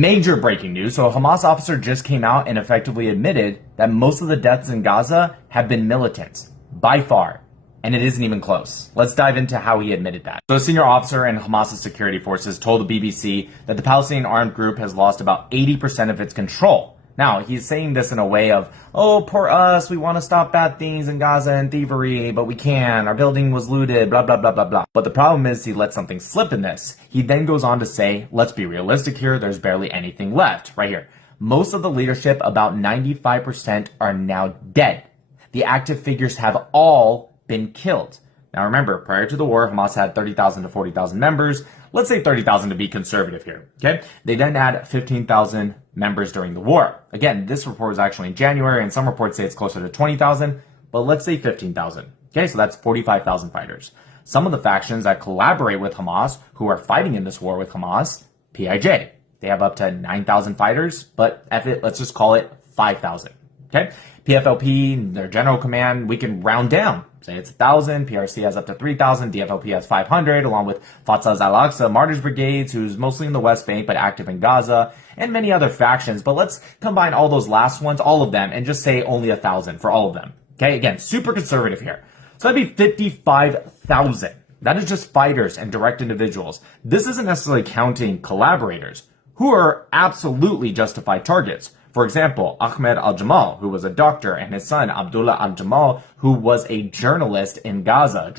Major breaking news. So a Hamas officer just came out and effectively admitted that most of the deaths in Gaza have been militants, by far. And it isn't even close. Let's dive into how he admitted that. So a senior officer in Hamas's security forces told the BBC that the Palestinian armed group has lost about 80% of its control. Now, he's saying this in a way of, oh, poor us, we want to stop bad things in Gaza and thievery, but we can't, our building was looted, blah, blah, blah, blah, blah. But the problem is he let something slip in this. He then goes on to say, let's be realistic here, there's barely anything left. Right here. Most of the leadership, about 95%, are now dead. The active figures have all been killed. Now remember, prior to the war, Hamas had 30,000 to 40,000 members. Let's say 30,000 to be conservative here, okay? They then add 15,000 members during the war. Again, this report was actually in January, and some reports say it's closer to 20,000, but let's say 15,000. Okay, so that's 45,000 fighters. Some of the factions that collaborate with Hamas, who are fighting in this war with Hamas, PIJ, they have up to 9,000 fighters, but let's just call it 5,000. Okay, PFLP, their general command, we can round down. Say it's 1,000, PRC has up to 3,000, DFLP has 500, along with Fatah's Al-Aqsa Martyrs Brigades, who's mostly in the West Bank but active in Gaza, and many other factions. But let's combine all those last ones, all of them, and just say only 1,000 for all of them. Okay, again, super conservative here. So that'd be 55,000. That is just fighters and direct individuals. This isn't necessarily counting collaborators, who are absolutely justified targets. For example, Ahmed al-Jamal, who was a doctor, and his son, Abdullah al-Jamal, who was a journalist in Gaza,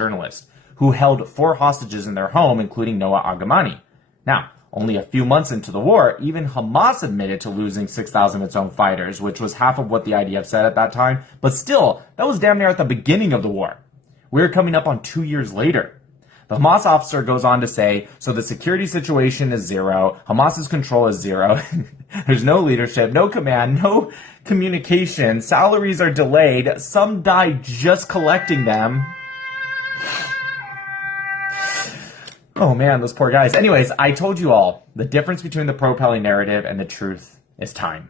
who held 4 hostages in their home, including Noah Argamani. Now, only a few months into the war, even Hamas admitted to losing 6,000 of its own fighters, which was half of what the IDF said at that time. But still, that was damn near at the beginning of the war. We're coming up on 2 years later. The Hamas officer goes on to say, so the security situation is 0, Hamas's control is 0, there's no leadership, no command, no communication, salaries are delayed, some die just collecting them. Oh man, those poor guys. Anyways, I told you all, the difference between the pro-Palestine narrative and the truth is time.